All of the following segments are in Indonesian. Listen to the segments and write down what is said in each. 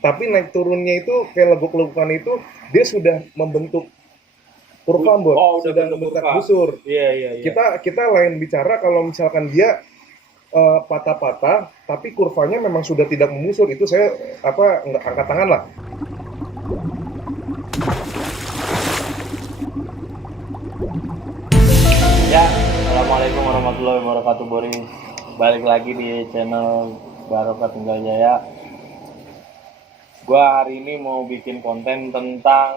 tapi naik turunnya itu kayak leguk-legukan itu dia sudah membentuk kurva, Bot. Oh, udah Sudah bentuk membentuk kurva. busur. Iya, iya, iya. Kita lain bicara kalau misalkan dia patah-patah, tapi kurvanya memang sudah tidak membusur, itu saya nggak angkat tangan lah. Ya, assalamualaikum warahmatullahi wabarakatuh, Boris. Balik lagi di channel Barokah Tunggal Jaya. Gua hari ini mau bikin konten tentang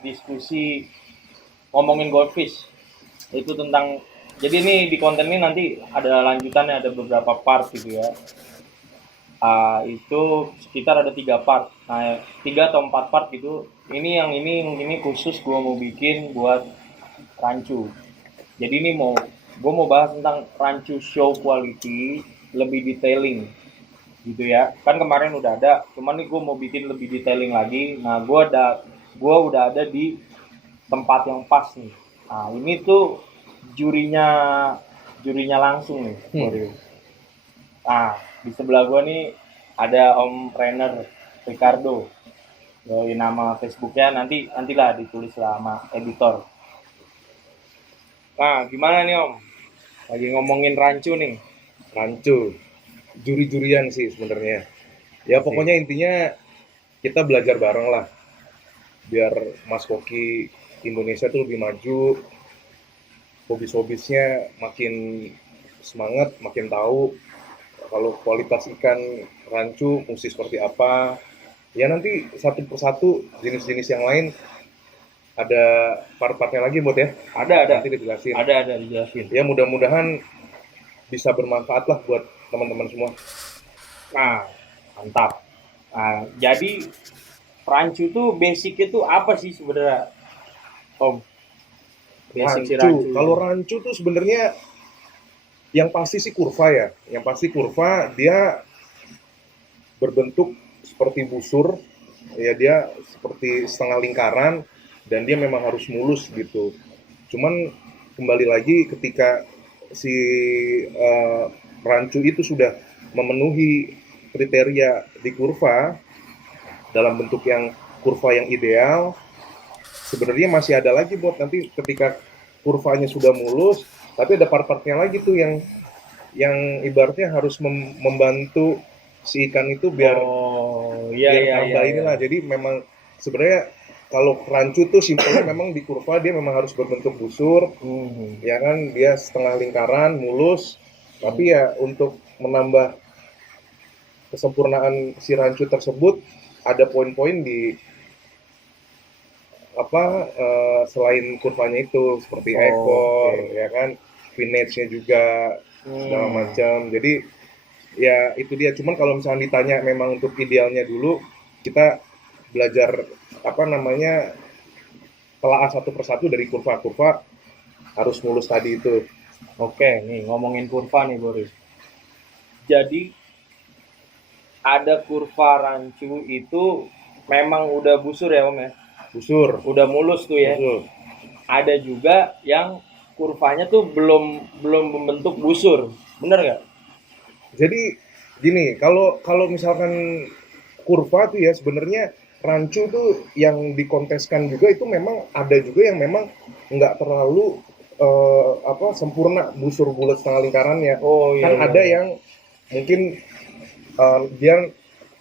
diskusi ngomongin goldfish. Itu tentang, jadi ini di konten ini nanti ada lanjutannya, ada beberapa part gitu ya. Itu sekitar ada 3 part. Nah, 3 atau 4 part gitu. Ini khusus gue mau bikin buat rancu. Jadi ini gue mau bahas tentang rancu show quality lebih detailing gitu ya. Kan kemarin udah ada, cuman nih gue mau bikin lebih detailing lagi. Nah, gue udah ada di tempat yang pas nih. Nah, ini tuh jurinya jurinya langsung nih, Boris. Nah, di sebelah gue nih ada Om Trainer Ricardo. Dari nama Facebooknya nantilah ditulis sama editor. Nah, gimana nih Om? Lagi ngomongin rancu nih. Rancu, juri-jurian sih sebenarnya. Ya pokoknya intinya kita belajar bareng lah, biar Mas Koki Indonesia tuh lebih maju, hobis-hobisnya makin semangat, makin tahu kalau kualitas ikan rancu mesti seperti apa. Ya nanti satu persatu jenis-jenis yang lain ada part-partnya lagi, Bot, ya. Ada, Nanti dijelasin. ada dijelasin. Ya mudah-mudahan bisa bermanfaat lah buat teman-teman semua. Nah, mantap. Nah, jadi rancu tuh basic itu apa sih sebenarnya, Om? Basic si Rancu, rancu kalau itu. rancu tuh sebenarnya yang pasti sih kurva ya. Yang pasti kurva dia berbentuk seperti busur, ya dia seperti setengah lingkaran dan dia memang harus mulus gitu. Cuman kembali lagi ketika si rancu itu sudah memenuhi kriteria di kurva dalam bentuk yang kurva yang ideal, sebenarnya masih ada lagi buat nanti ketika kurvanya sudah mulus, tapi ada part-partnya lagi tuh yang ibaratnya harus membantu si ikan itu biar Oh, iya biar iya iya tambah iya. inilah. Jadi memang sebenarnya kalau rancu tuh simpelnya memang di kurva dia memang harus berbentuk busur, Hmm. ya kan, dia setengah lingkaran mulus, tapi Hmm. ya untuk menambah kesempurnaan si rancu tersebut ada poin-poin di selain kurvanya itu seperti ekor, Oke. ya kan, vinage-nya juga segala Hmm. macam. Jadi ya itu dia. Cuman kalau misalnya ditanya memang untuk idealnya dulu, kita belajar telaah satu persatu dari kurva-kurva harus mulus tadi itu. Oke, nih ngomongin kurva nih Boris. Jadi ada kurva rancu itu memang udah busur ya Om ya? Busur, Udah mulus tuh ya. busur. Ada juga yang kurvanya tuh belum belum membentuk busur. Bener nggak? Jadi gini, kalau kalau misalkan kurva tuh ya sebenarnya rancu tuh yang dikonteskan juga itu memang ada juga yang memang nggak terlalu sempurna busur bulat setengah lingkarannya. Oh iya Kan iya ada iya. yang mungkin dia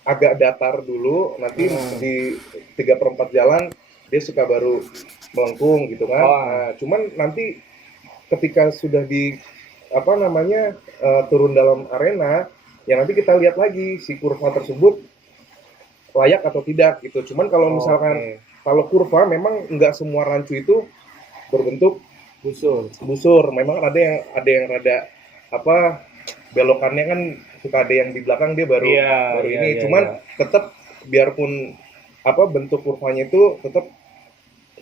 agak datar dulu, nanti Hmm. di 3/4 jalan dia suka baru melengkung gitu kan. Wah. Nah, cuman nanti ketika sudah di turun dalam arena, ya nanti kita lihat lagi si kurva tersebut layak atau tidak gitu. Cuman kalau misalkan Oke. kalau kurva memang nggak semua rancu itu berbentuk Busur. busur. Memang ada yang rada apa belokannya kan suka ada yang di belakang dia baru Iya baru iya ini. iya Cuman iya. tetap biarpun bentuk kurvanya itu tetap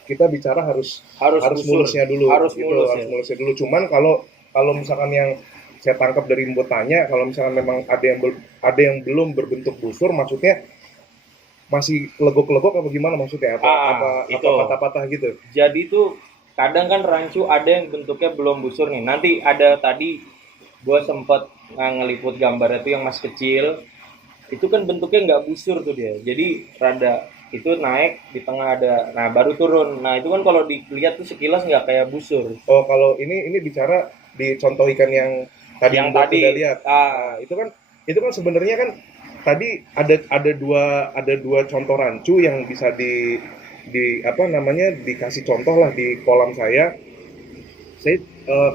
kita bicara harus Harus harus busur. mulusnya dulu Harus gitu, mulus harus ya. mulusnya dulu. Cuman kalau kalau misalkan yang saya tangkap dari Mbok tanya, kalau misalkan memang ada yang belum berbentuk busur, maksudnya masih legok-legok apa gimana maksudnya? Apa apa apa Itu. patah-patah gitu? Jadi tuh kadang kan rancu ada yang bentuknya belum busur nih. Nanti ada tadi gue sempet ngeliput gambarnya tuh yang masih kecil. itu kan bentuknya nggak busur tuh dia. Jadi rada itu naik di tengah ada, nah baru turun. Nah itu kan kalau dilihat tuh sekilas nggak kayak busur. Oh, kalau ini bicara dicontoh ikan yang tadi Yang Mbok tadi sudah lihat. Nah, ah itu kan sebenarnya kan tadi ada dua contoh rancu yang bisa di apa namanya dikasih contoh lah di kolam saya. Saya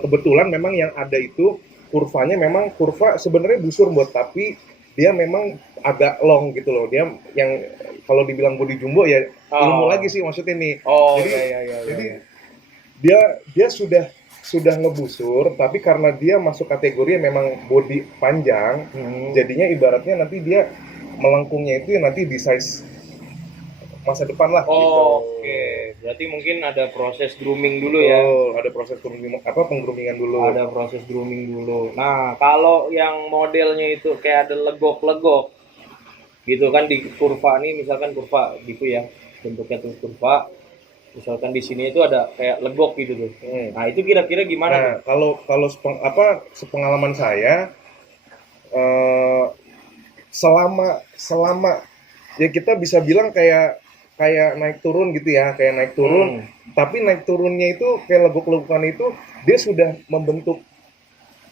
kebetulan memang yang ada itu kurvanya memang kurva sebenarnya busur buat, tapi dia memang agak long gitu loh. Dia yang kalau dibilang body jumbo ya ilmu oh lagi sih maksudnya nih. oh Jadi ya ya ya ya, jadi ya. dia dia sudah ngebusur, tapi karena dia masuk kategori yang memang body panjang, jadinya ibaratnya nanti dia melengkungnya itu ya nanti di size masa depan lah gitu. Oke, berarti mungkin ada proses grooming dulu ya. Betul, ada proses grooming, apa penggroomingan dulu. Ada proses grooming dulu. Nah, kalau yang modelnya itu kayak ada legok-legok gitu kan di kurva nih, misalkan kurva gitu ya. Bentuknya tuh kurva. Misalkan di sini itu ada kayak legok gitu tuh. Nah, itu kira-kira gimana Nah, tuh? kalau sepengalaman saya eh, selama selama ya kita bisa bilang kayak kayak naik turun gitu ya, kayak naik turun, tapi naik turunnya itu kayak legok-legokan itu dia sudah membentuk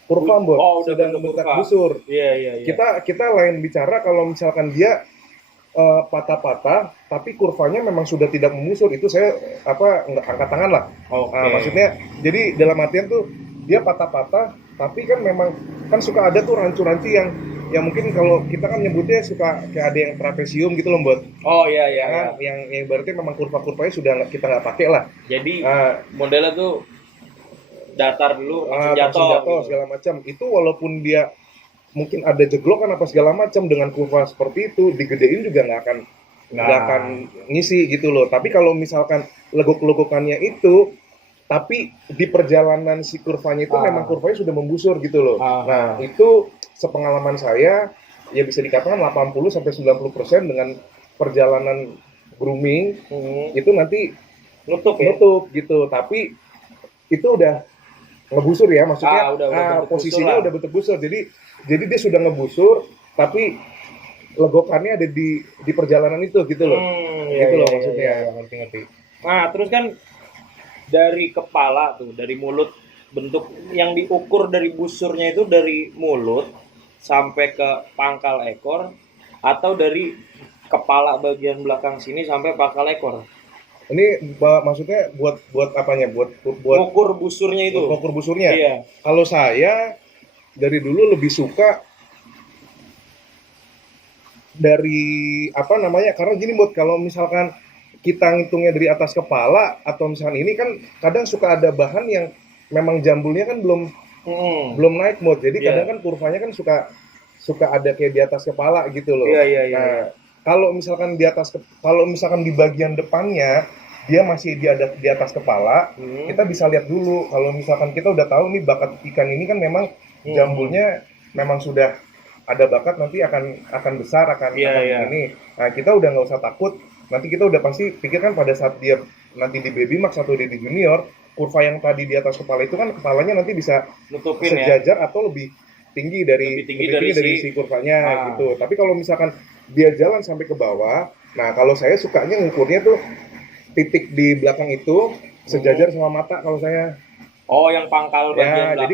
kurva, Mbok, Oh, udah sudah bentuk membentuk kurva. busur. Iya, iya, iya. Kita lain bicara kalau misalkan dia patah-patah, tapi kurvanya memang sudah tidak membusur, itu saya apa nggak angkat tangan lah. Oke. Maksudnya, jadi dalam artian tuh dia patah-patah, tapi kan memang kan suka ada tuh rancu-rancu yang mungkin kalau kita kan nyebutnya suka kayak ada yang trapesium gitu loh, Mbak. Oh, iya, iya, iya. Yang berarti memang kurva-kurvanya sudah kita nggak pakai lah. Jadi modelnya tuh datar dulu langsung Langsung jatuh. jatuh Gitu. segala macam. Itu walaupun dia mungkin ada jeglokan apa segala macam dengan kurva seperti itu digedein juga nggak akan ngisi gitu loh. Tapi kalau misalkan legok-legokannya itu tapi di perjalanan si kurvanya itu memang kurvanya sudah membusur gitu loh. Nah, itu sepengalaman saya ya bisa dikatakan 80 sampai 90% dengan perjalanan grooming itu nanti nutup gitu. Tapi itu udah ngebusur ya, maksudnya udah posisinya udah bentuk busur. Jadi dia sudah ngebusur tapi legokannya ada di perjalanan itu gitu loh. Gitu loh maksudnya. Ngerti. Nah, terus kan dari kepala tuh, dari mulut, bentuk yang diukur dari busurnya itu dari mulut sampai ke pangkal ekor atau dari kepala bagian belakang sini sampai pangkal ekor. Ini maksudnya buat apanya? Buat Ukur busurnya itu. ukur busurnya. Iya. Kalau saya dari dulu lebih suka dari apa namanya? Karena gini, buat kalau misalkan kita ngitungnya dari atas kepala atau misalkan ini kan kadang suka ada bahan yang memang jambulnya kan belum naik, Mod. Jadi kadang kan kurvanya kan suka ada kayak di atas kepala gitu loh. Iya. Nah, kalau misalkan di bagian depannya dia masih di atas kepala, kita bisa lihat dulu. Kalau misalkan kita udah tahu nih bakat ikan ini kan memang jambulnya memang sudah ada bakat, nanti akan besar, akan ini. Nah, kita udah nggak usah takut. Nanti kita udah pasti pikirkan pada saat dia nanti di baby max atau di junior, kurva yang tadi di atas kepala itu kan kepalanya nanti bisa nutupin sejajar atau lebih tinggi dari si kurvanya gitu. Tapi kalau misalkan dia jalan sampai ke bawah, nah kalau saya sukanya ngukurnya tuh titik di belakang itu sejajar sama mata kalau saya. Oh, yang pangkal bagian belakang. Jadi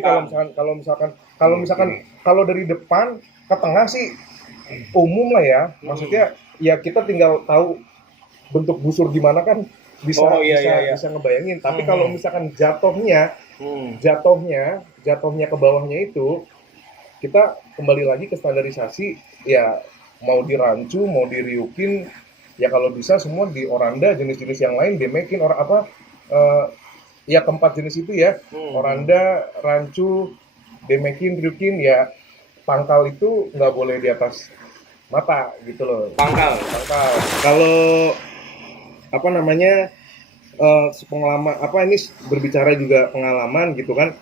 kalau misalkan kalau dari depan ke tengah sih umum lah ya. Maksudnya ya kita tinggal tahu bentuk busur gimana kan bisa ngebayangin. Tapi kalau misalkan jatuhnya ke bawahnya itu, kita kembali lagi ke standarisasi, ya mau dirancu, mau diriukin, ya kalau bisa semua di oranda, jenis-jenis yang lain demekin ya keempat jenis itu ya, oranda, rancu, demekin, riukin, ya pangkal itu nggak boleh di atas mata gitu loh. Pangkal. Kalau apa namanya pengalaman ini berbicara juga pengalaman gitu kan.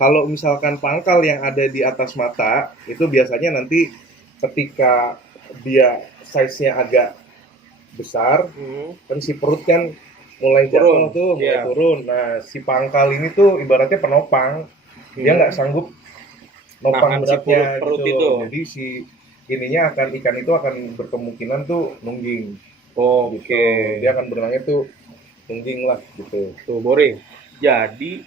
Kalau misalkan pangkal yang ada di atas mata itu biasanya nanti ketika dia size-nya agak besar, kan si perut kan mulai jatuh tuh, mulai turun. Nah, si pangkal ini tuh ibaratnya penopang. Dia nggak sanggup nopang beratnya perut gitu. Itu. Jadi ininya akan ikan itu akan berkemungkinan tuh nungging gitu. Oke. Dia akan berenangnya tuh nungging lah gitu. Tuh, Bore. Jadi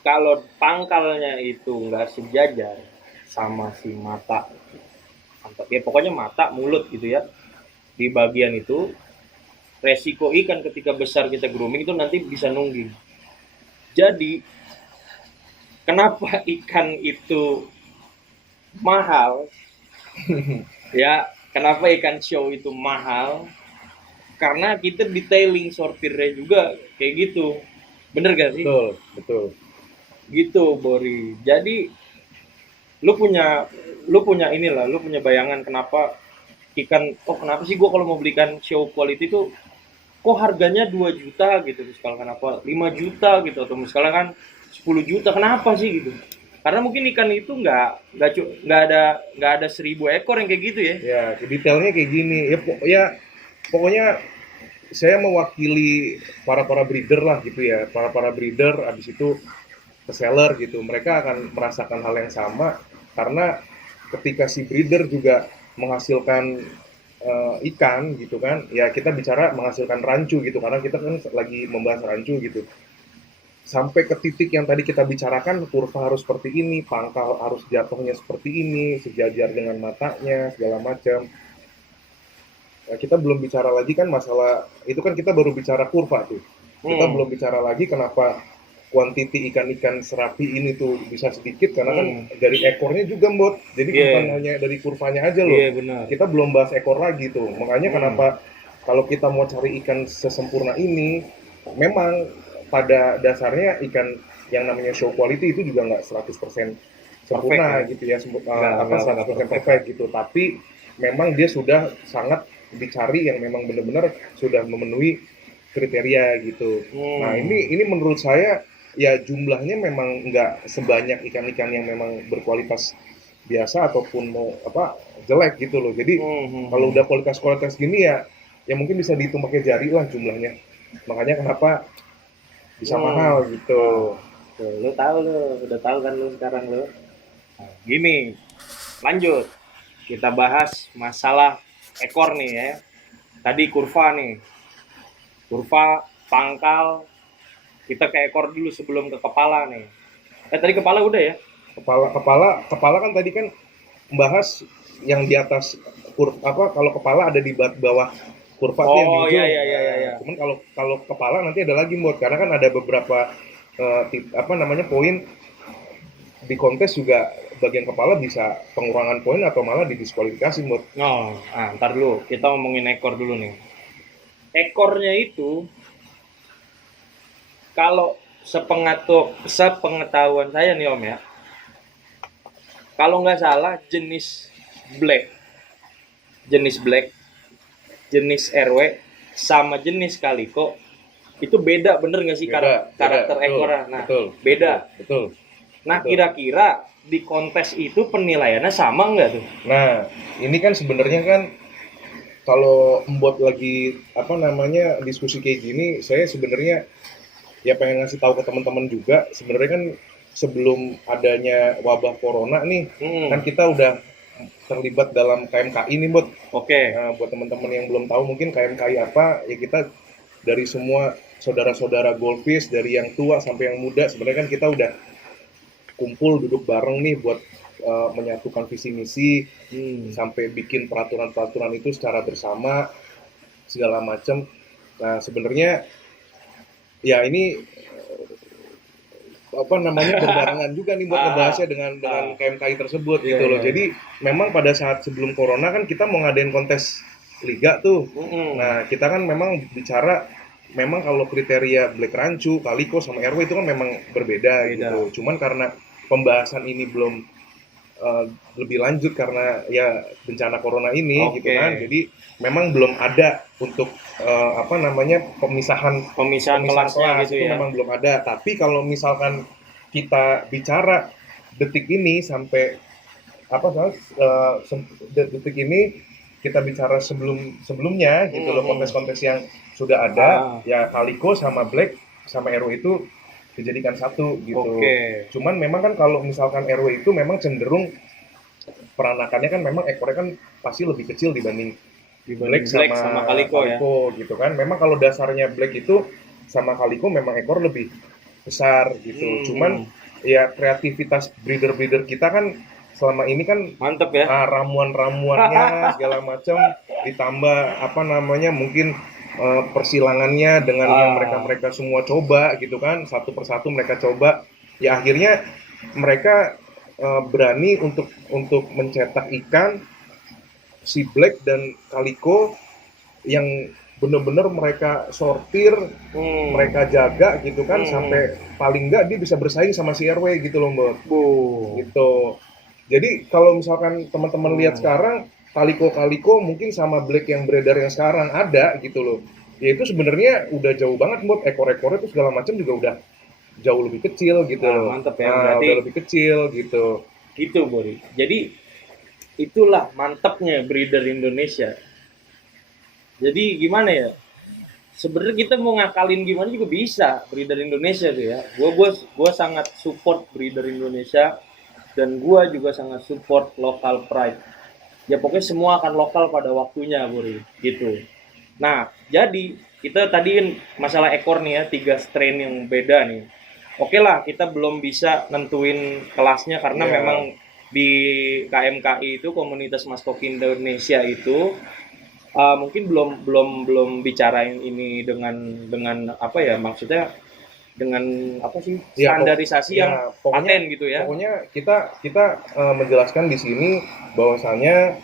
kalau pangkalnya itu nggak sejajar sama si mata, ya pokoknya mata, mulut gitu ya, di bagian itu, resiko ikan ketika besar kita grooming itu nanti bisa nungging. Jadi, kenapa ikan itu mahal? Ya, kenapa ikan show itu mahal? Karena kita detailing sortirnya juga kayak gitu. Bener gak sih? Betul, betul. Gitu, Bori. Jadi lu punya inilah, lu punya bayangan kenapa ikan, oh kenapa sih gua kalau mau belikan show quality tuh kok harganya 2 juta gitu, misalkan apa 5 juta gitu, atau misalkan kan 10 juta, kenapa sih gitu? Karena mungkin ikan itu nggak ada 1.000 ekor yang kayak gitu ya. Ya, detailnya kayak gini. Ya pokoknya saya mewakili para breeder lah gitu ya. Para breeder abis itu ke seller gitu. Mereka akan merasakan hal yang sama karena ketika si breeder juga menghasilkan ikan gitu kan, ya kita bicara menghasilkan rancu gitu karena kita kan lagi membahas rancu gitu. Sampai ke titik yang tadi kita bicarakan, kurva harus seperti ini, pangkal harus jatuhnya seperti ini, sejajar dengan matanya, segala macam. Nah, kita belum bicara lagi kan masalah, itu kan kita baru bicara kurva tuh. Kita Hmm. belum bicara lagi kenapa kuantiti ikan-ikan serapi ini tuh bisa sedikit, karena kan dari ekornya juga, Mbot. Jadi bukan Iya. hanya dari kurvanya aja loh. Iya benar. Kita belum bahas ekor lagi tuh. Makanya Hmm. kenapa kalau kita mau cari ikan sesempurna ini, memang pada dasarnya ikan yang namanya show quality itu juga nggak 100% Perfect ya. sempurna gitu ya, apa Nggak 100% perfect. perfect gitu. Tapi memang dia sudah sangat dicari yang memang benar-benar sudah memenuhi kriteria gitu. Nah, Hmm. ini menurut saya ya jumlahnya memang nggak sebanyak ikan-ikan yang memang berkualitas biasa ataupun mau apa jelek gitu loh. Jadi Hmm. Hmm. kalau Hmm. udah kualitas gini ya mungkin bisa dihitung pakai jari lah jumlahnya. Makanya kenapa bisa Hmm. mahal Nah, gitu. tuh, lu tahu lu, udah tahu kan lu sekarang lu. Nah, gini, lanjut. Kita bahas masalah ekor nih ya. Tadi kurva nih. Kurva, pangkal, kita ke ekor dulu sebelum ke kepala nih. Tadi kepala udah ya? Kepala kan tadi kan membahas yang di atas apa kalau kepala ada di bawah kurva tuh yang di Oh ujung. iya iya iya iya. Nah, Iya. cuman kalau kalau kepala nanti ada lagi buat karena kan ada beberapa apa namanya poin di kontes juga bagian kepala bisa pengurangan poin atau malah didiskualifikasi buat. Oh, ntar dulu. Kita ngomongin ekor dulu nih. Ekornya itu kalau sepengetahuan saya nih Om ya, kalau nggak salah black, jenis black, jenis RW, sama jenis kaliko itu beda, bener nggak sih karakter Betul, ekornya? Nah, betul, beda. betul, Nah, betul. kira-kira di kontes itu penilaiannya sama nggak tuh? Nah, ini kan sebenarnya kan kalau membuat lagi apa namanya diskusi kayak gini, saya sebenarnya ya pengen ngasih tahu ke teman-teman juga. Sebenarnya kan sebelum adanya wabah corona nih, kan kita udah terlibat dalam KMKI nih, Bot. Oke. Nah, buat teman-teman yang belum tahu mungkin KMKI apa, ya kita dari semua saudara-saudara golfis, dari yang tua sampai yang muda, sebenarnya kan kita udah kumpul duduk bareng nih buat menyatukan visi misi sampai bikin peraturan-peraturan itu secara bersama segala macam. Nah, sebenarnya ya ini apa namanya berbarengan juga nih buat ngebahasnya dengan KMKI tersebut Iya, gitu loh. iya, iya. Jadi memang pada saat sebelum corona kan kita mau ngadain kontes liga tuh. Nah, kita kan memang bicara memang kalau kriteria Black Rancu, Kaliko sama RW itu kan memang berbeda gitu. Cuman karena pembahasan ini belum lebih lanjut karena ya bencana corona ini gitu kan. Jadi memang belum ada untuk apa namanya pemisahan Kelasnya kelas gitu itu ya. memang belum ada. Tapi kalau misalkan kita bicara detik ini sampai apa detik ini kita bicara sebelumnya gitu loh kontes-kontes yang sudah ada ya Kaliko sama Black sama RW itu dijadikan satu gitu. Cuman memang kan kalau misalkan RW itu memang cenderung peranakannya kan memang ekornya kan pasti lebih kecil dibanding Dibanding black black sama sama calico ya. gitu kan. Memang kalau dasarnya black itu sama calico memang ekor lebih besar gitu. Cuman ya kreativitas breeder-breeder kita kan selama ini kan Mantep ya. ramuan-ramuannya segala macam ditambah apa namanya mungkin persilangannya dengan yang mereka semua coba gitu kan, satu persatu mereka coba, ya akhirnya mereka berani untuk mencetak ikan si black dan calico yang benar-benar mereka sortir, mereka jaga gitu kan, sampai paling enggak dia bisa bersaing sama si RW gitu loh Mbak. Gitu. Jadi kalau misalkan teman-teman lihat sekarang kaliko mungkin sama black yang beredar yang sekarang ada gitu loh. Ya itu sebenarnya udah jauh banget Mbak, ekor-ekornya itu segala macam juga udah jauh lebih kecil gitu loh. Mantep ya, berarti udah lebih kecil gitu. gitu Bori. Jadi itulah mantapnya breeder Indonesia. Jadi gimana ya? Sebenarnya kita mau ngakalin gimana juga bisa breeder Indonesia tuh ya. Gua sangat support breeder Indonesia dan gua juga sangat support local pride. Ya pokoknya semua akan lokal pada waktunya, Buri. Gitu. Nah, jadi kita tadi kan masalah ekor nih ya, 3 strain yang beda nih. Oke lah, kita belum bisa nentuin kelasnya karena memang di KMKI itu komunitas mas koki Indonesia itu mungkin belum bicarain ini dengan apa ya maksudnya dengan apa sih standarisasi yang paten gitu ya. Pokoknya kita kita menjelaskan di sini bahwasanya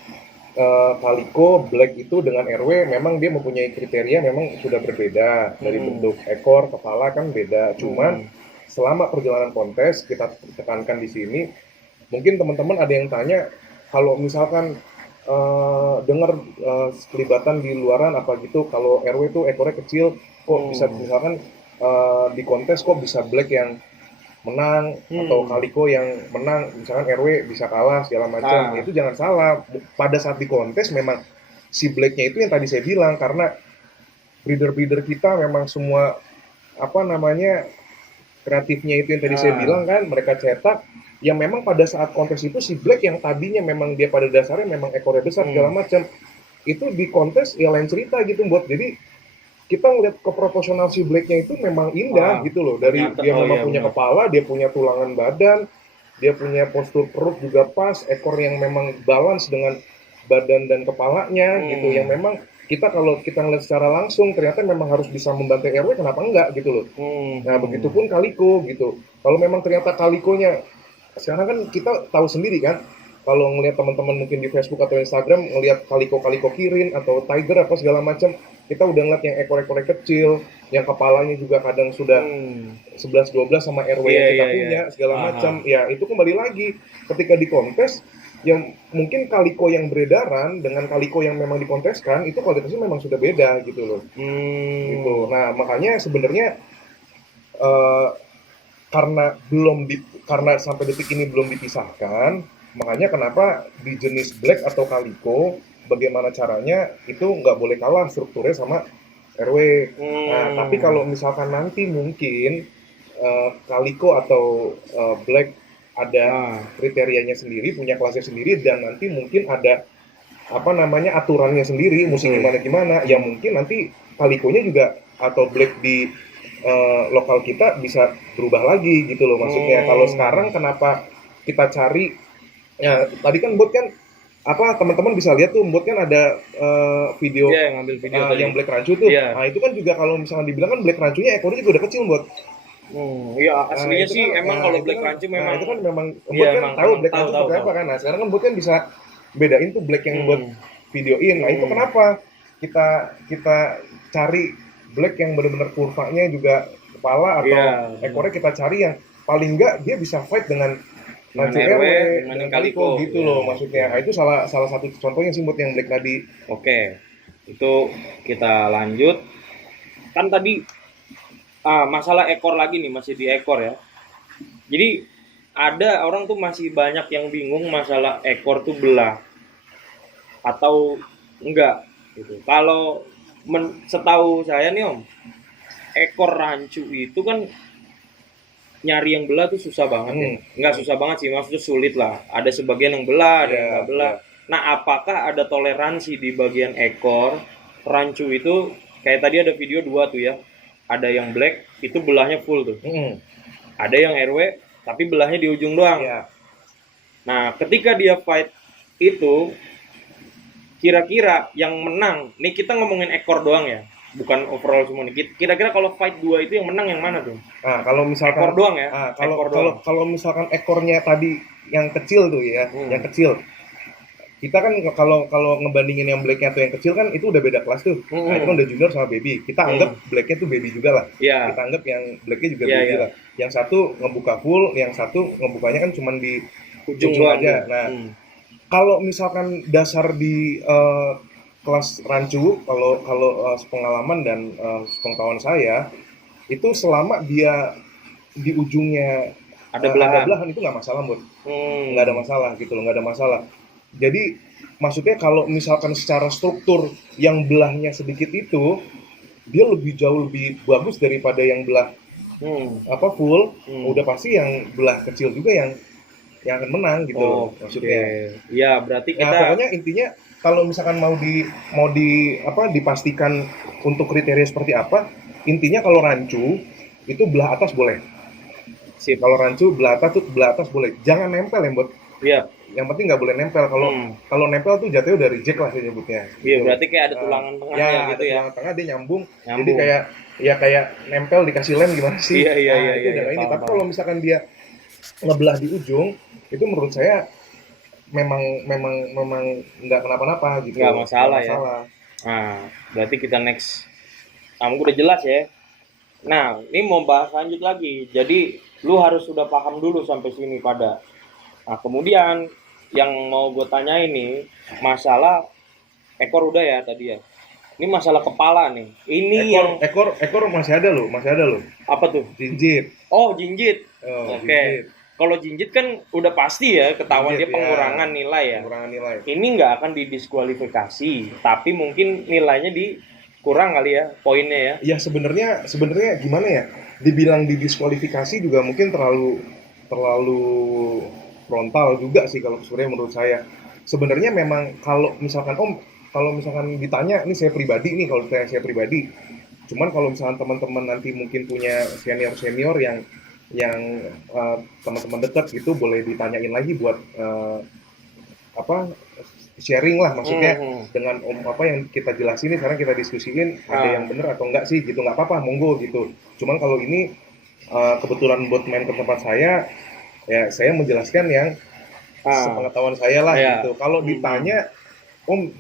Calico Black itu dengan RW memang dia mempunyai kriteria memang sudah berbeda dari bentuk ekor, kepala kan beda. Cuman selama perjalanan kontes kita tekankan di sini, mungkin teman-teman ada yang tanya kalau misalkan dengar kelibatan di luaran apa gitu, kalau RW itu ekornya kecil kok bisa misalkan di kontes kok bisa Black yang menang atau Calico yang menang, misalkan RW bisa kalah segala macam. Itu jangan salah, pada saat di kontes memang si Blacknya itu yang tadi saya bilang, karena breeder-breeder kita memang semua apa namanya kreatifnya itu yang tadi saya bilang kan, mereka cetak yang memang pada saat kontes itu si Black yang tadinya memang dia pada dasarnya memang ekornya besar segala macam, itu di kontes ya lain cerita gitu buat. Jadi kita ngeliat keproporsional si Blacknya itu memang indah gitu loh, dari dia memang punya kepala, dia punya tulangan badan, dia punya postur perut juga pas, ekor yang memang balance dengan badan dan kepalanya gitu, yang memang kita kalau kita ngeliat secara langsung ternyata memang harus bisa membantai RW, kenapa enggak gitu loh. Nah begitupun Calico gitu, kalau memang ternyata Caliconya sekarang kan kita tahu sendiri kan, kalau ngelihat teman-teman mungkin di Facebook atau Instagram ngelihat Calico Kirin atau Tiger apa segala macam, kita udah ngeliat yang ekor-ekornya kecil, yang kepalanya juga kadang sudah 11-12 sama RW yang kita punya segala macam. Ya itu kembali lagi ketika di kontes yang mungkin Calico yang beredaran dengan Calico yang memang dikonteskan itu kualitasnya memang sudah beda gitu loh. Gitu. Nah makanya sebenarnya karena sampai detik ini belum dipisahkan, makanya kenapa di jenis Black atau Calico bagaimana caranya itu nggak boleh kalah strukturnya sama RW. Nah tapi kalau misalkan nanti mungkin Calico atau Black ada kriterianya sendiri, punya kelasnya sendiri, dan nanti mungkin ada apa namanya aturannya sendiri, mesti gimana, ya mungkin nanti Caliconya juga atau Black di lokal kita bisa berubah lagi gitu loh maksudnya. Kalau sekarang kenapa kita cari, ya tadi kan Bot kan apa teman-teman bisa lihat tuh, Bot kan ada video yang ngambil video yang Black Rancu tuh. Nah itu kan juga kalau misalnya dibilang kan Black Rancunya ekornya juga udah kecil Bot. Iya aslinya sih kan, emang kalau Black Rancu memang itu kan memang Bot kan tahu Black Rancu seperti apa kan. Nah sekarang kan Bot kan bisa bedain tuh Black yang Bot videoin. Nah itu kenapa kita cari Black yang benar-benar kurvanya juga kepala atau ekornya kita cari yang paling enggak dia bisa fight dengan Rancu RW, dengan Calico gitu loh maksudnya. Nah, itu salah satu contohnya sih buat yang Black tadi. Oke, itu kita lanjut. Kan tadi masalah ekor lagi nih, masih di ekor ya. Jadi ada orang tuh masih banyak yang bingung masalah ekor tuh belah atau enggak gitu. Kalau setahu saya nih Om, ekor rancu itu kan nyari yang belah tuh susah banget ya. Hmm. Nggak susah banget sih, maksudnya sulit lah. Ada sebagian yang belah, ada yang Iya, nggak belah. Nah, apakah ada toleransi di bagian ekor rancu itu? Kayak tadi ada video dua tuh ya. Ada yang black, itu belahnya full tuh. Hmm. Ada yang RW, tapi belahnya di ujung doang. Iya. Nah, ketika dia fight itu, kira-kira yang menang, nih kita ngomongin ekor doang ya, bukan overall semua nih. Kira-kira kalau fight dua itu yang menang yang mana tuh? Nah, kalau misalkan Ekor doang ya? kalau Ekor kalau doang. kalau misalkan ekornya tadi yang kecil tuh ya, yang kecil. Kita kan kalau ngebandingin yang blacknya atau yang kecil kan itu udah beda kelas tuh. Nah, itu kan udah junior sama baby. Kita anggap blacknya tuh baby juga lah. Iya. Kita anggap yang blacknya juga Iya, baby iya. lah. Yang satu ngebuka full, yang satu ngebukanya kan cuman di Ujung ujung doang aja. tuh. Nah, kalau misalkan dasar di kelas rancu, kalau kalau sepengalaman dan sepengetahuan saya, itu selama dia di ujungnya Ada belahan. belahan itu nggak masalah, Bud. Hmm. Nggak ada masalah gitu loh, nggak ada masalah. Jadi maksudnya kalau misalkan secara struktur yang belahnya sedikit itu dia lebih jauh lebih bagus daripada yang belah full, udah pasti yang belah kecil juga yang akan menang gitu loh, maksudnya. Ya, berarti Nah, kita pokoknya intinya kalau misalkan mau di dipastikan untuk kriteria seperti apa, intinya kalau rancu itu belah atas boleh. sip. Kalau rancu belah atas boleh. Jangan nempel ya, Bot. Iya. Yang penting nggak boleh nempel. Kalau nempel tuh jatuhnya udah reject lah saya nyebutnya. Iya, Gitu. berarti kayak ada tulangan tengahnya Ya, gitu ada ya. tulangan tengah dia nyambung. Jadi Nyambung. kayak nempel dikasih lem gimana sih? Iya, iya, Nah, iya, itu iya, udah iya, ini. paham, Tapi paham. kalau misalkan dia ngebelah di ujung, itu menurut saya memang nggak kenapa-napa gitu. Nggak masalah Nggak ya. masalah. Nah, berarti kita next. Nah, udah jelas ya. Nah, ini mau bahas lanjut lagi. Jadi, lu harus sudah paham dulu sampai sini pada. Nah, kemudian yang mau gue tanya ini masalah ekor udah ya tadi ya. Ini masalah kepala nih. Ini yang Ekor masih ada loh, apa tuh? Jinjit. Oh, jinjit. Oh, Oke. jinjit. Kalau jinjit kan udah pasti ya ketahuan Jinjit, dia pengurangan nilai ya. Pengurangan nilai. Ini nggak akan didiskualifikasi, tapi mungkin nilainya kurang kali ya poinnya ya. Ya sebenarnya gimana ya? Dibilang didiskualifikasi juga mungkin terlalu frontal juga sih kalau sebenarnya menurut saya. Sebenarnya memang kalau misalkan ditanya, ini saya pribadi nih, kalau saya pribadi, cuman kalau misalkan teman-teman nanti mungkin punya senior yang teman-teman dekat gitu, boleh ditanyain lagi buat sharing lah, maksudnya dengan apa yang kita jelasin ini sekarang kita diskusiin, ada yang bener atau enggak sih gitu, nggak apa-apa, monggo gitu. Cuman kalau ini kebetulan buat main ke tempat saya, ya saya menjelaskan yang sepengetahuan saya lah gitu. Kalau ditanya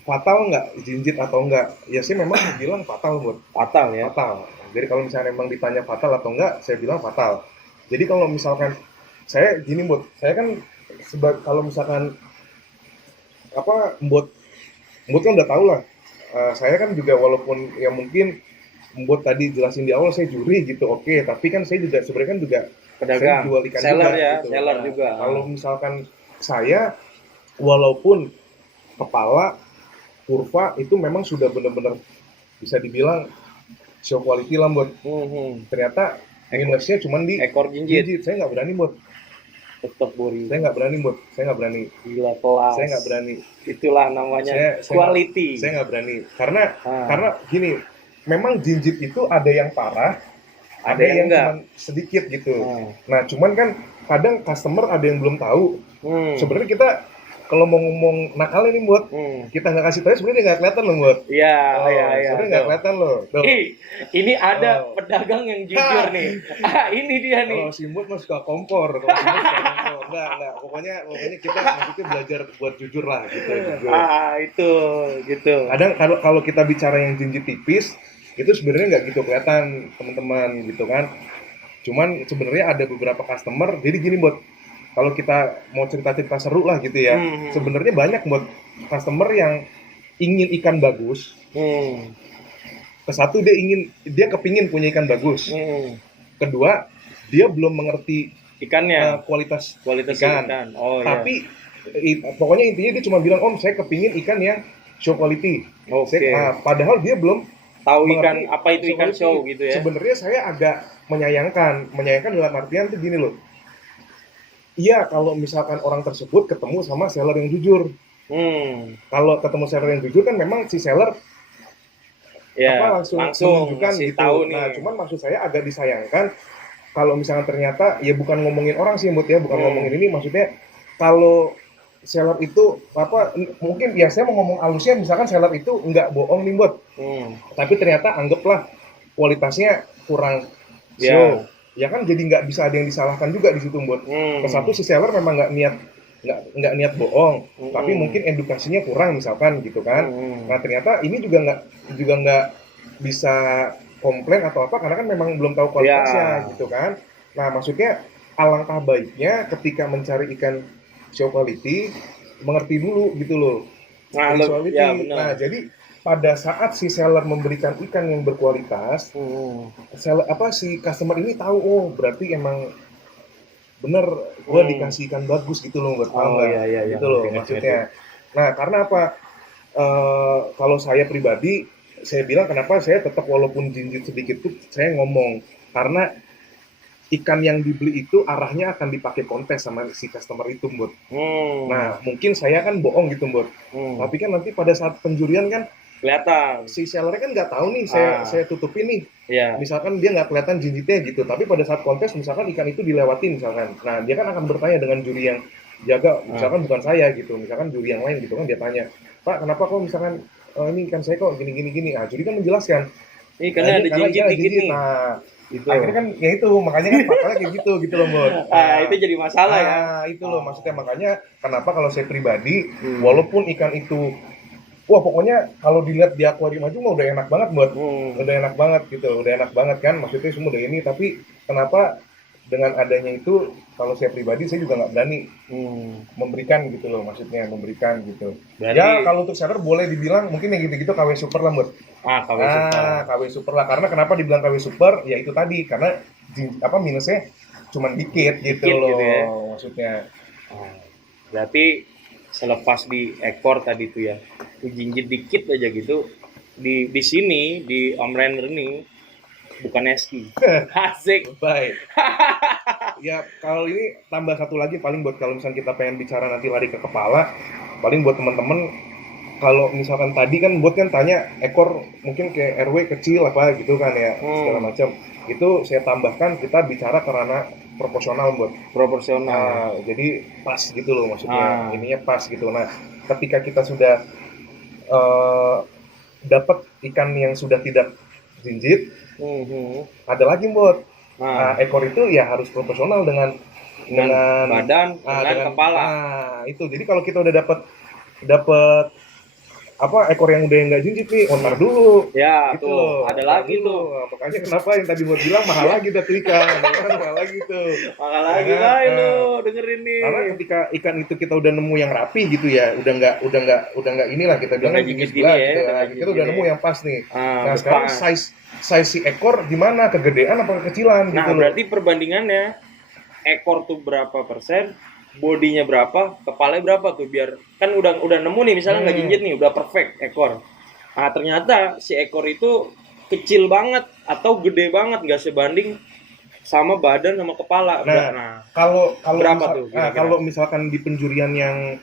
fatal nggak jinjit atau enggak, ya saya memang bilang fatal, buat Fatal ya. fatal. Jadi kalau misalnya memang ditanya fatal atau enggak, saya bilang fatal. Jadi kalau misalkan saya gini, buat saya kan kalau misalkan buat kan udah tahu lah. Saya kan juga walaupun ya mungkin buat tadi jelasin di awal saya juri gitu, oke, tapi kan saya juga sebenarnya kan juga Pedagang, saya jual ikan seller juga, ya, gitu. seller juga. Kalau misalkan saya walaupun kepala kurva itu memang sudah benar-benar bisa dibilang show quality lah, buat ternyata minusnya cuma di ekor jinjit. Saya nggak berani, buat Tetap Bori. saya nggak berani. Gila kelas. Saya nggak berani. Itulah namanya quality. Saya nggak berani karena gini, memang jinjit itu ada yang parah, ada yang cuma sedikit gitu. Nah, cuman kan kadang customer ada yang belum tahu. Sebenarnya kita kalau mau ngomong nakal ini, buat kita nggak kasih tahu sebenarnya nggak kelihatan loh, buat. Iya. Sebenarnya nggak kelihatan loh. Ini ada pedagang yang jujur nih. Ini dia nih. Kalau si Mut mah suka kompor. Enggak. Pokoknya kita maksudnya belajar buat jujur lah gitu. Jujur. Itu gitu. Kadang kalau kita bicara yang jinjit tipis, itu sebenarnya nggak gitu kelihatan, teman-teman, gitu kan. Cuman sebenarnya ada beberapa customer, jadi gini, buat kalau kita mau cerita-cerita seru lah gitu ya, sebenarnya banyak buat customer yang ingin ikan bagus. Kesatu dia kepingin punya ikan bagus. Kedua, dia belum mengerti ikannya, kualitas ikan. Oh, tapi pokoknya intinya dia cuma bilang, saya kepingin ikan yang show quality. Okay. Padahal dia belum tahu ikan mengerti apa itu ikan quality. show gitu ya. Sebenarnya saya agak menyayangkan dalam artian tuh gini loh. Iya, kalau misalkan orang tersebut ketemu sama seller yang jujur. Kalau ketemu seller yang jujur kan memang si seller Ya, langsung langsung menunjukkan ngasih gitu. tahu Nah, nih. cuman maksud saya agak disayangkan kalau misalkan ternyata ya bukan ngomongin orang sih, Mut ya, bukan ngomongin ini, maksudnya kalau seller itu mungkin ya saya mau ngomong halusnya, misalkan seller itu nggak bohong nih, Bot. Tapi ternyata anggaplah kualitasnya kurang show. Ya. Ya kan jadi nggak bisa ada yang disalahkan juga di situ, Bot. Ke satu si seller memang nggak niat bohong, tapi mungkin edukasinya kurang misalkan gitu kan. Nah ternyata ini juga nggak bisa komplain atau apa karena kan memang belum tahu kualitasnya gitu kan. Nah maksudnya alangkah baiknya ketika mencari ikan show quality mengerti dulu gitu loh. Nah, Quality. ya benar. Nah jadi pada saat si seller memberikan ikan yang berkualitas, si customer ini tahu, oh berarti emang bener gue dikasih ikan bagus gitu loh, buat paham nggak? iya, Gitu loh maksudnya. Nah karena apa? Kalau saya pribadi, saya bilang kenapa saya tetap walaupun jinjit sedikit tuh saya ngomong karena ikan yang dibeli itu arahnya akan dipakai kontes sama si customer itu, Bud. Nah mungkin saya kan bohong gitu, Bud. Tapi kan nanti pada saat penjurian kan kelihatan si sellernya kan nggak tahu nih saya tutupin nih. Iya. Misalkan dia nggak kelihatan jinjitnya gitu, tapi pada saat kontes misalkan ikan itu dilewatin misalkan, nah dia kan akan bertanya dengan juri yang jaga, misalkan bukan saya gitu, misalkan juri yang lain gitu kan, dia tanya, Pak kenapa kok misalkan ini ikan saya kok gini, nah juri kan menjelaskan, ini karena ada jinjit dikit nih. Nah itu akhirnya kan ya itu makanya kan pakalnya kayak gitu loh, Bud. Itu jadi masalah ya. Itu loh maksudnya, makanya kenapa kalau saya pribadi walaupun ikan itu wah pokoknya kalau dilihat di akuarium aja mah udah enak banget, buat udah enak banget gitu, udah enak banget kan, maksudnya semua udah ini, tapi kenapa dengan adanya itu kalau saya pribadi saya juga nggak berani memberikan gitu loh, maksudnya memberikan gitu. Berarti, ya kalau untuk seller boleh dibilang mungkin yang gitu-gitu KW super lah, Bud. KW super lah, karena kenapa dibilang KW super ya itu tadi karena minusnya cuman dikit gitu loh gitu ya. Maksudnya. Berarti selepas di ekor tadi tuh ya, jinjit dikit aja gitu, di sini di Om Renner ini bukan SI. Asik. Baik. Ya kalau ini tambah satu lagi paling buat kalau misalnya kita pengen bicara nanti lari ke kepala, paling buat teman-teman kalau misalkan tadi kan buat kan tanya ekor mungkin kayak RW kecil apa gitu kan ya, segala macam. Itu saya tambahkan kita bicara ke ranah proporsional, buat proporsional. Jadi pas gitu loh maksudnya, ininya pas gitu. Nah ketika kita sudah dapat ikan yang sudah tidak jinjit, ada lagi, buat ekor itu ya harus proporsional dengan badan, dengan kepala. Itu jadi kalau kita udah dapat ekor yang udah nggak jinjit nih, ontar dulu. Ya, gitu tuh. Ada lagi tuh. Makanya kenapa yang tadi buat bilang mahal lagi dah tuh ikan. Mahal lagi tuh. Mahal lagi lu dengerin nih. Karena ketika ikan itu kita udah nemu yang rapi gitu ya, udah nggak inilah kita bilang jinjit gini ya. Kita udah nemu yang pas nih. Nah, sekarang size si ekor gimana? Kegedean apa kekecilan gitu. Nah, berarti perbandingannya ekor tuh berapa persen, bodinya berapa, kepalanya berapa tuh, biar kan udah nemu nih misalnya nggak jinjit nih, udah perfect ekor. Nah ternyata si ekor itu kecil banget atau gede banget, nggak sebanding sama badan sama kepala. Nah kalau berapa tuh? Kalau misalkan di penjurian yang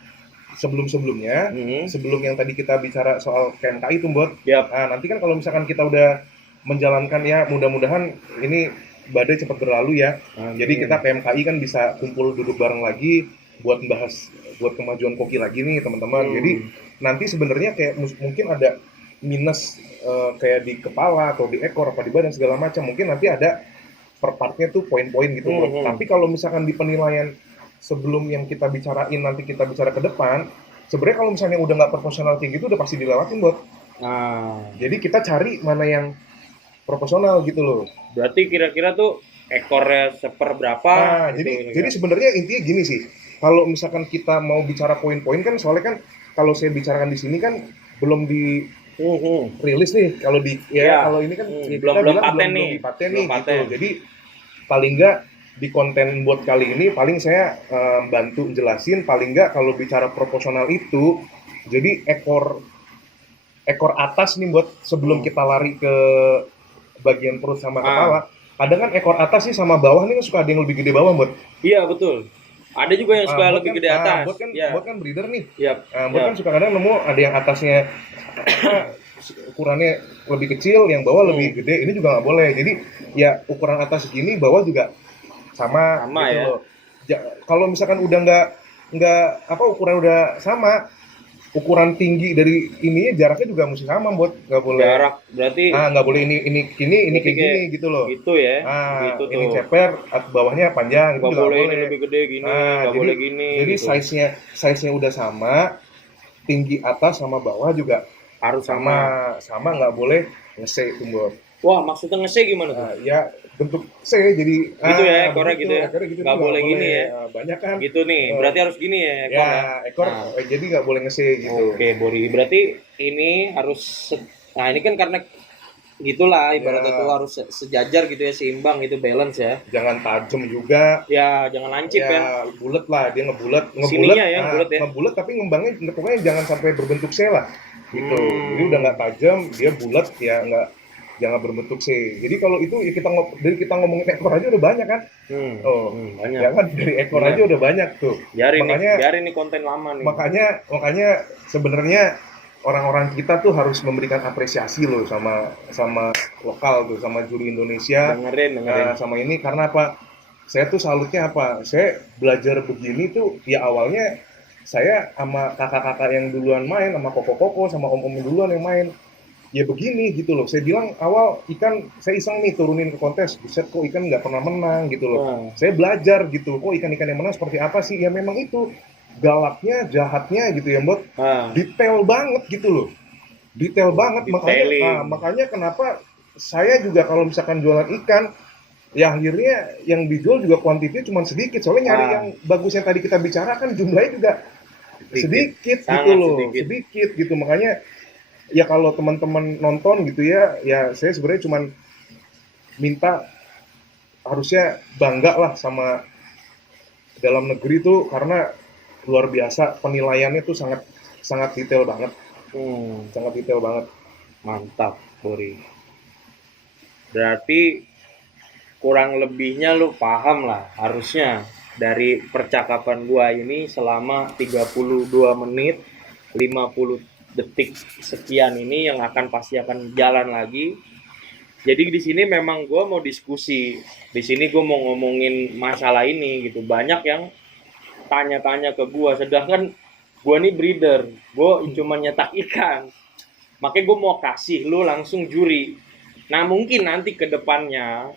sebelum-sebelumnya, sebelum yang tadi kita bicara soal KMKI itu, buat. Nah nanti kan kalau misalkan kita udah menjalankan ya, mudah-mudahan ini badai cepat berlalu ya. Jadi kita KMKI kan bisa kumpul duduk bareng lagi buat membahas buat kemajuan koki lagi nih teman-teman. Jadi nanti sebenarnya kayak mungkin ada minus kayak di kepala atau di ekor apa di badan segala macam, mungkin nanti ada per partnya tuh poin-poin gitu. Tapi kalau misalkan di penilaian sebelum yang kita bicarain nanti kita bicara ke depan, sebenarnya kalau misalnya udah nggak proporsional kayak gitu udah pasti dilewatin, buat. Jadi kita cari mana yang proporsional gitu loh. Berarti kira-kira tuh ekornya seperberapa? Nah, jadi sebenarnya intinya gini sih. Kalau misalkan kita mau bicara poin-poin kan, soalnya kan kalau saya bicarakan di sini kan belum di rilis nih. Kalau kalau ini kan belum paten nih gitu. Jadi paling nggak di konten buat kali ini paling saya bantu jelasin paling nggak kalau bicara proporsional itu, jadi ekor ekor atas nih buat sebelum kita lari ke bagian perut sama kepala. Kadang kan ekor atas sih sama bawah nih suka ada yang lebih gede bawah buat. Iya betul. Ada juga yang suka Buat lebih kan, gede atas. buat kan breeder nih. Iya. Buat kan suka kadang nemu ada yang atasnya ukurannya lebih kecil, yang bawah lebih gede. Ini juga nggak boleh. Jadi ya ukuran atas segini, bawah juga sama gitu ya. loh. Kalau misalkan udah nggak apa ukuran udah sama, ukuran tinggi dari ininya jaraknya juga mesti sama buat nggak boleh jarak berarti nggak boleh ini kayak gini gitu loh gitu ya gitu ini tuh ceper bawahnya panjang nggak itu juga boleh boleh ini lebih gede gini nggak boleh gini jadi gitu. size nya udah sama, tinggi atas sama bawah juga harus sama nggak boleh nge-C itu buat. Wah, maksudnya nge-C gimana tuh? Ya bentuk C jadi gitu ya ekornya gitu ya gitu nggak boleh gini ya banyak kan gitu nih berarti harus gini ya ekor jadi nggak boleh nge-C gitu. Oke, Bori berarti ini harus nah ini kan karena gitulah ibaratnya tuh harus sejajar gitu ya, seimbang gitu, balance ya, jangan tajam juga ya, jangan lancip ya bulat lah, dia ngebulat ya, ngebulat tapi ngembangnya pokoknya jangan sampai berbentuk C lah gitu. Jadi udah nggak tajam, dia bulat ya, nggak jangan berbentuk C. Jadi kalau itu ya dari kita ngomongin ekor aja udah banyak kan. Banyak. Ya kan dari ekor aja udah banyak tuh. Biarin nih konten lama nih. Makanya sebenarnya orang-orang kita tuh harus memberikan apresiasi loh sama lokal tuh, sama juri Indonesia. Dengerin. Sama ini karena apa? Saya tuh salutnya apa? Saya belajar begini tuh ya awalnya saya sama kakak-kakak yang duluan main, sama koko-koko, sama om-om yang duluan yang main. Ya begini gitu loh. Saya bilang awal ikan saya iseng nih turunin ke kontes, buset kok ikan nggak pernah menang gitu loh. Saya belajar gitu, kok ikan-ikan yang menang seperti apa sih? Ya memang itu galaknya, jahatnya gitu ya, Mbak. Detail banget gitu loh. Detail banget makanya kenapa saya juga kalau misalkan jualan ikan ya akhirnya yang dijual juga kuantitinya cuma sedikit. Soalnya nyari yang bagus yang tadi kita bicarakan jumlahnya juga sedikit gitu loh. Sedikit gitu. Makanya ya kalau teman-teman nonton gitu ya saya sebenarnya cuma minta harusnya bangga lah sama dalam negeri tuh karena luar biasa penilaiannya tuh sangat detail banget. Sangat detail banget. Mantap, Bori. Berarti kurang lebihnya lu paham lah harusnya dari percakapan gua ini selama 32 menit 50 detik sekian ini yang pasti akan jalan lagi. Jadi di sini memang gue mau diskusi. Di sini gue mau ngomongin masalah ini gitu. Banyak yang tanya-tanya ke gue. Sedangkan gue nih breeder. Gue cuma nyetak ikan. Makanya gue mau kasih lu langsung juri. Nah mungkin nanti ke depannya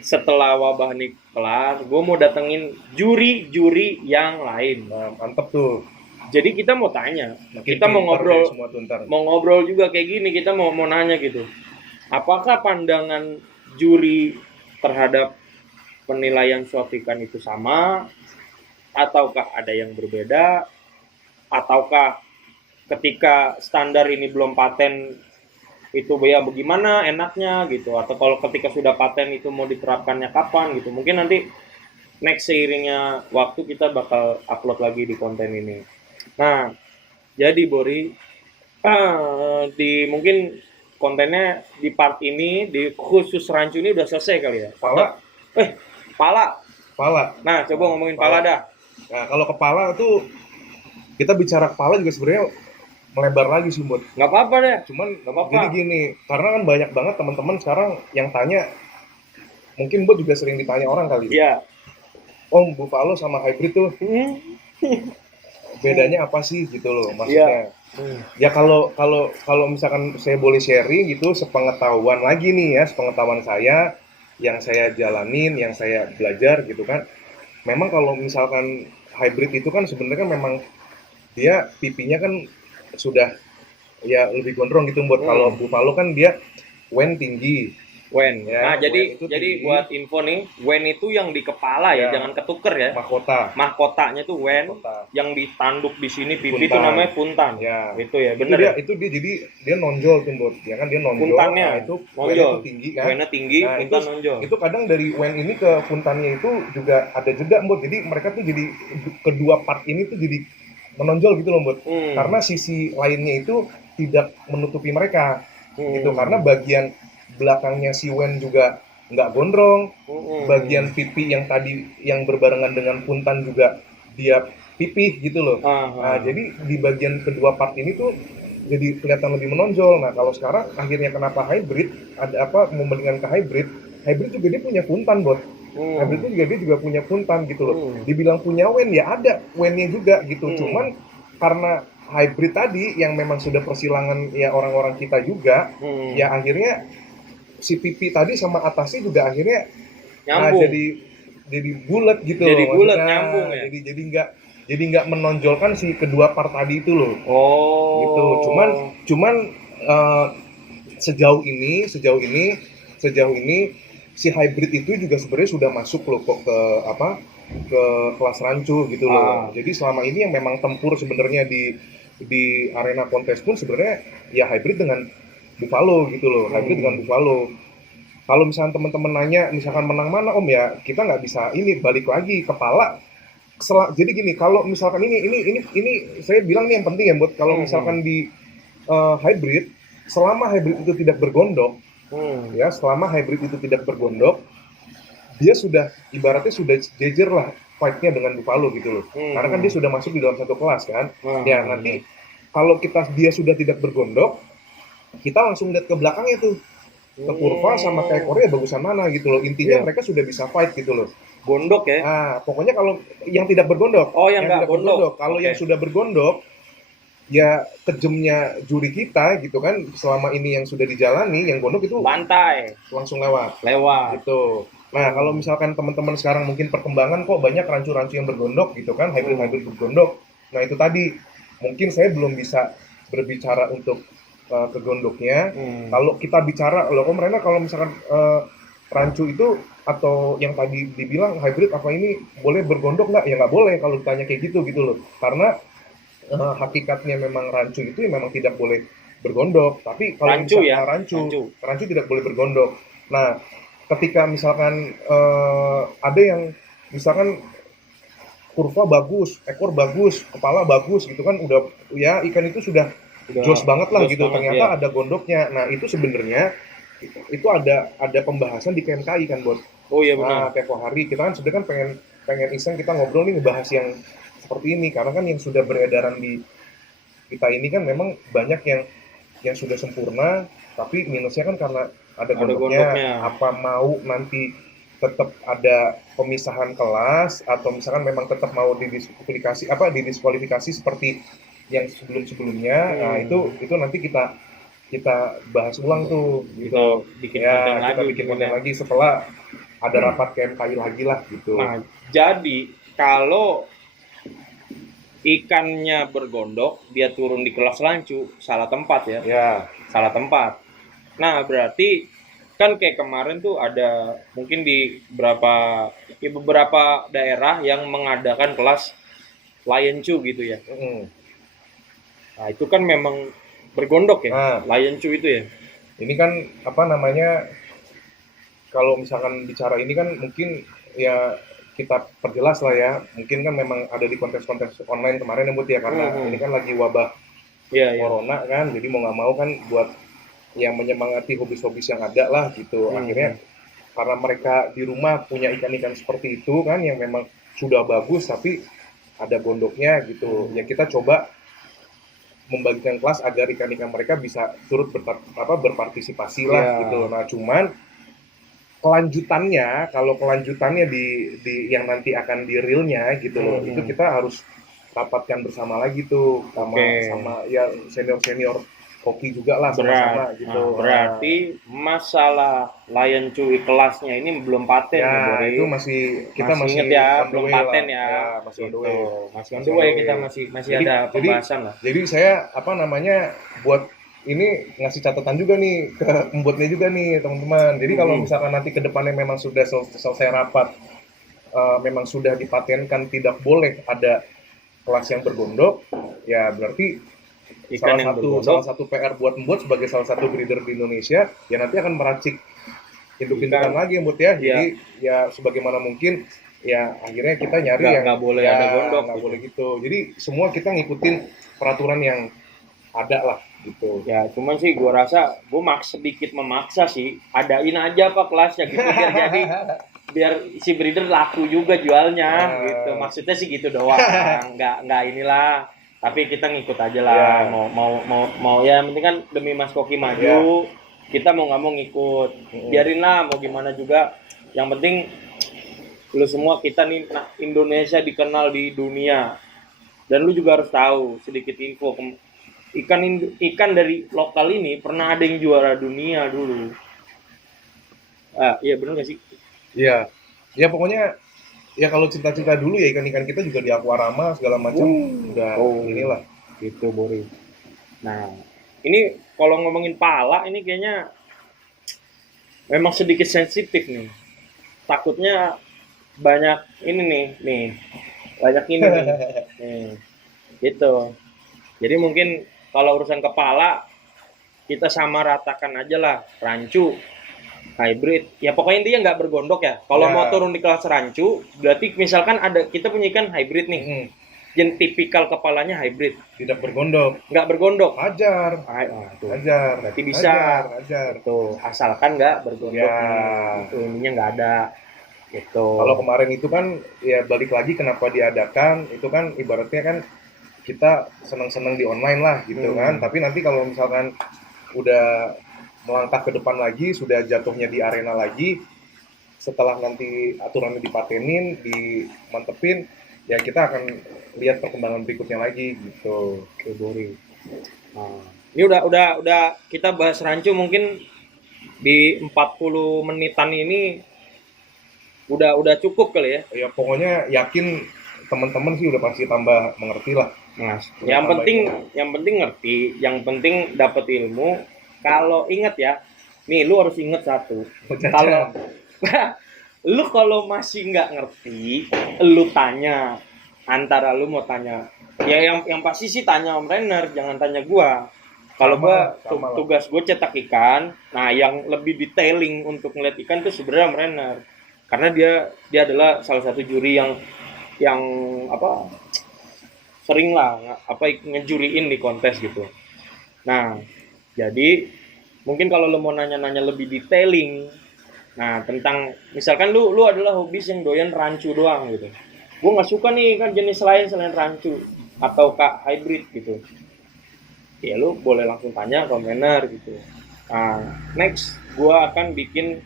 setelah wabah ini kelar, gue mau datengin juri-juri yang lain. Mantep tuh. Jadi kita mau tanya, kita mau ngobrol juga kayak gini, kita mau nanya gitu. Apakah pandangan juri terhadap penilaian suatu ikan itu sama, ataukah ada yang berbeda, ataukah ketika standar ini belum paten itu ya bagaimana enaknya gitu, atau kalau ketika sudah paten itu mau diterapkannya kapan gitu. Mungkin nanti next seiringnya waktu kita bakal upload lagi di konten ini. Nah, jadi Bori, mungkin kontennya di part ini, di khusus rancu ini udah selesai kali ya? Pala. Nah, coba ngomongin pala dah. Nah, kalau kepala tuh, kita bicara kepala juga sebenarnya melebar lagi sih, Bud. Nggak apa-apa deh. Cuman, jadi gini, karena kan banyak banget teman-teman sekarang yang tanya, mungkin Bud juga sering ditanya orang kali. Iya. Om, buffalo sama hybrid tuh, bedanya apa sih gitu loh maksudnya. Ya kalau misalkan saya boleh sharing gitu sepengetahuan lagi nih ya, sepengetahuan saya yang saya jalanin, yang saya belajar gitu kan. Memang kalau misalkan hybrid itu kan sebenarnya kan memang dia pipinya kan sudah ya lebih gondrong gitu buat. Kalau buffalo kan dia wen tinggi. Wen. Ya, nah, jadi buat info nih, wen itu yang di kepala ya, jangan ketuker ya. Mahkotanya tuh wen, yang ditanduk di sini pipi itu namanya puntan. Ya. Itu ya, bener. Itu dia jadi dia nonjol tuh, Bud. Ya kan dia nonjol. Puntannya nah, itu nonjol. Itu tinggi kan. Wennya tinggi, nah, puntan nonjol. Itu kadang dari wen ini ke puntannya itu juga ada jeda, Bud. Jadi mereka tuh jadi kedua part ini tuh jadi menonjol gitu loh, Bud. Karena sisi lainnya itu tidak menutupi mereka gitu, karena bagian belakangnya si Wen juga nggak gondrong, bagian pipi yang tadi yang berbarengan dengan puntan juga dia pipih gitu loh. Nah, jadi di bagian kedua part ini tuh jadi kelihatan lebih menonjol. Nah, kalau sekarang akhirnya kenapa hybrid, ada apa membandingkan ke hybrid, hybrid juga dia punya puntan, Bot. Hybrid itu juga dia juga punya puntan gitu loh. Dibilang punya wen ya ada wennya juga gitu. Cuman karena hybrid tadi yang memang sudah persilangan ya orang-orang kita juga, ya akhirnya si pipi tadi sama atasnya juga akhirnya Nyambung. jadi bulat gitu Jadi loh, bulat, maksudnya. nyambung ya? Jadi nggak menonjolkan si kedua part tadi itu loh gitu. Oh. Cuman eh, sejauh ini si hybrid itu juga sebenarnya sudah masuk loh kok ke apa, ke kelas rancu gitu loh. Jadi selama ini yang memang tempur sebenarnya di arena kontes pun sebenarnya ya hybrid dengan Buffalo gitu loh, hybrid dengan Buffalo. Kalau misalnya teman-teman nanya misalkan menang mana om, ya kita nggak bisa ini balik lagi kepala. Jadi gini, kalau misalkan ini saya bilang nih yang penting ya buat kalau misalkan di hybrid, selama hybrid itu tidak bergondok, ya selama hybrid itu tidak bergondok, dia sudah ibaratnya sudah jejer lah fight-nya dengan Buffalo gitu loh. Karena kan dia sudah masuk di dalam satu kelas kan. Ya nanti kalau dia sudah tidak bergondok, kita langsung lihat ke belakangnya tuh, ke kurva sama ke ekornya bagusan mana gitu loh. Intinya mereka sudah bisa fight gitu loh. Gondok ya? Nah, pokoknya kalau yang tidak bergondok. Oh, yang nggak gondok. Kalau yang sudah bergondok, ya kejemnya juri kita gitu kan, selama ini yang sudah dijalani, yang gondok itu bantai langsung lewat. Gitu. Nah, kalau misalkan teman-teman sekarang mungkin perkembangan kok banyak rancu-rancu yang bergondok gitu kan, hybrid-hybrid bergondok. Nah, itu tadi mungkin saya belum bisa berbicara untuk ke gondoknya. Kalau kita bicara, loh kok mereka kalau misalkan rancu itu atau yang tadi dibilang hybrid apa ini boleh bergondok nggak? Ya nggak boleh kalau ditanya kayak gitu gitu loh. Karena hakikatnya memang rancu itu ya memang tidak boleh bergondok. Tapi kalau Rancu misalkan ya? rancu tidak boleh bergondok. Nah, ketika misalkan ada yang misalkan kurva bagus, ekor bagus, kepala bagus gitu kan, udah ya ikan itu sudah jos banget lah gitu. Ternyata ada gondoknya. Nah, itu sebenarnya itu ada pembahasan di KMKI kan, Bot. Oh iya benar. Nah, tempo hari kita kan sebenarnya kan pengen iseng kita ngobrol nih ngebahas yang seperti ini, karena kan yang sudah beredaran di kita ini kan memang banyak yang sudah sempurna, tapi minusnya kan karena ada gondoknya. Apa mau nanti tetap ada pemisahan kelas atau misalkan memang tetap mau didiskualifikasi seperti yang sebelum-sebelumnya. Nah, itu nanti kita bahas ulang tuh gitu. Bikin Ya, konten kita lagi bikin konten lagi setelah ada rapat KMKI lagi lah gitu. Nah, jadi kalau ikannya bergondok, dia turun di kelas rancu, salah tempat ya. Ya, Salah tempat. Nah, berarti kan kayak kemarin tuh ada mungkin di beberapa daerah yang mengadakan kelas Lion Chu gitu ya. Nah, itu kan memang bergondok ya, Nah, Lion Chu itu ya. ini kan apa namanya, kalau misalkan bicara ini kan mungkin ya kita perjelas lah ya. Mungkin kan memang ada di kontes-kontes online kemarin ya, Bud, ya, karena ini kan lagi wabah corona kan, jadi mau nggak mau kan buat yang menyemangati hobis-hobis yang ada lah gitu. Akhirnya karena mereka di rumah punya ikan-ikan seperti itu kan, yang memang sudah bagus tapi ada gondoknya gitu, ya kita coba membagikan kelas agar ikan-ikan mereka bisa turut berpartisipasi lah gitu. Nah, cuman kalau kelanjutannya di yang nanti akan di realnya gitu loh, itu kita harus rapatkan bersama lagi tuh sama ya senior hoki juga lah sama-sama gitu. Berarti masalah Lion Cui kelasnya ini belum paten ya, nih, itu kita masih inget ya, belum paten lah. Ya, Masih on the gitu. way. Masih on the way, kita masih ada pembahasan lah. Jadi saya apa namanya buat ini ngasih catatan juga nih ke pembuatnya juga nih teman-teman. Jadi kalau misalkan nanti ke depannya memang sudah selesai rapat, memang sudah dipatenkan tidak boleh ada kelas yang bergondok, ya berarti salah satu PR buat Mbot sebagai salah satu breeder di Indonesia, ya nanti akan meracik induk-indukan lagi ya, Mbot ya. Jadi ya sebagaimana mungkin ya akhirnya kita nyari yang nggak boleh ada gondok, nggak boleh gitu. Jadi semua kita ngikutin peraturan yang ada lah gitu. Ya, cuman sih gua rasa gua sedikit memaksa sih. Adain aja apa kelasnya gitu biar si breeder laku juga jualnya gitu. Maksudnya sih gitu doang. Nggak inilah. Tapi kita ngikut aja lah. Ya. Mau ya yang penting kan demi Mas Koki maju, kita mau nggak mau ngikut. Biarinlah mau gimana juga. Yang penting lu semua kita nih Indonesia dikenal di dunia. Dan lu juga harus tahu sedikit info ikan dari lokal ini pernah ada yang juara dunia dulu. Iya benar nggak sih? Iya. Ya pokoknya ya kalau cita-cita dulu ya ikan-ikan kita juga di akuarama segala macam udah inilah gitu Boris. Nah, ini kalau ngomongin pala ini kayaknya memang sedikit sensitif nih. Takutnya banyak ini nih. Banyak ini nih. Nih. Gitu. Jadi mungkin kalau urusan kepala kita sama ratakan aja lah rancu hybrid ya pokoknya intinya nggak bergondok ya kalau mau turun di kelas rancu berarti misalkan ada kita punya ikan hybrid nih yang tipikal kepalanya hybrid tidak bergondok nggak bergondok ajar berarti bisa ajar tuh asalkan nggak bergondok itu ininya nggak ada gitu. Kalau kemarin itu kan ya balik lagi kenapa diadakan itu kan ibaratnya kan kita seneng-seneng di online lah gitu kan. Tapi nanti kalau misalkan udah melangkah ke depan lagi, sudah jatuhnya di arena lagi, setelah nanti aturannya dipatenin, dimantepin, ya kita akan lihat perkembangan berikutnya lagi gitu. Oke, Bori. Nah, ini udah kita bahas rancu mungkin di 40 menitan ini udah cukup kali ya. Ya pokoknya yakin teman-teman sih udah pasti tambah mengerti lah. Mas, yang penting ngerti, yang penting dapat ilmu. Kalau inget ya, nih lu harus inget satu. Kalau lu kalau masih nggak ngerti, lu tanya antara lu mau tanya. Ya yang pasti sih tanya Om Renner, jangan tanya gua. Kalau gua tugas gua cetak ikan, nah yang lebih detailing untuk ngeliat ikan tuh sebenarnya Om Renner. Karena dia adalah salah satu juri yang apa sering lah ngejuriin di kontes gitu. Nah, jadi mungkin kalau lo mau nanya-nanya lebih detailing, nah tentang misalkan lu adalah hobis yang doyan rancu doang gitu. Gue nggak suka nih kan jenis lain selain rancu atau kak hybrid gitu. Ya lu boleh langsung tanya ke trainer gitu. Nah, next gue akan bikin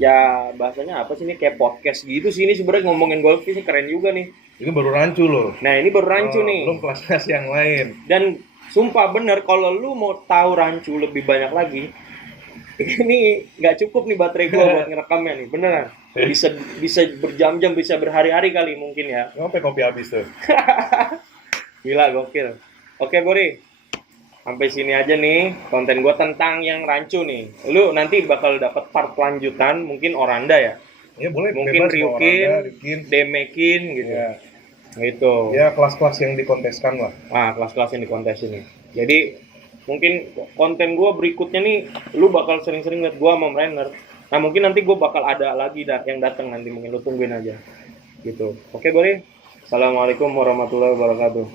ya bahasanya apa sih ini kayak podcast gitu sih ini sebenarnya ngomongin golf ini keren juga nih. Ini baru rancu loh. Nah ini baru rancu nih. Belum kelas-kelas yang lain. Dan sumpah bener kalau lu mau tahu rancu lebih banyak lagi, ini nggak cukup nih baterai gua buat ngerekamnya nih, beneran. Bisa berjam-jam, bisa berhari-hari kali mungkin ya. Sampai kopi habis tuh. Gila gokil. Oke Bori, sampai sini aja nih konten gua tentang yang rancu nih. Lu nanti bakal dapat part lanjutan mungkin Oranda ya. Ya boleh, mungkin Ryukin, Demekin gitu. Ya. Gitu. Ya kelas-kelas yang dikonteskan lah. Kelas-kelas yang dikontes ini. Jadi mungkin konten gue berikutnya nih, lu bakal sering-sering liat gue sama Renner. Nah mungkin nanti gue bakal ada lagi yang datang nanti mungkin lu tungguin aja. Gitu. Oke Bori. Assalamualaikum warahmatullahi wabarakatuh.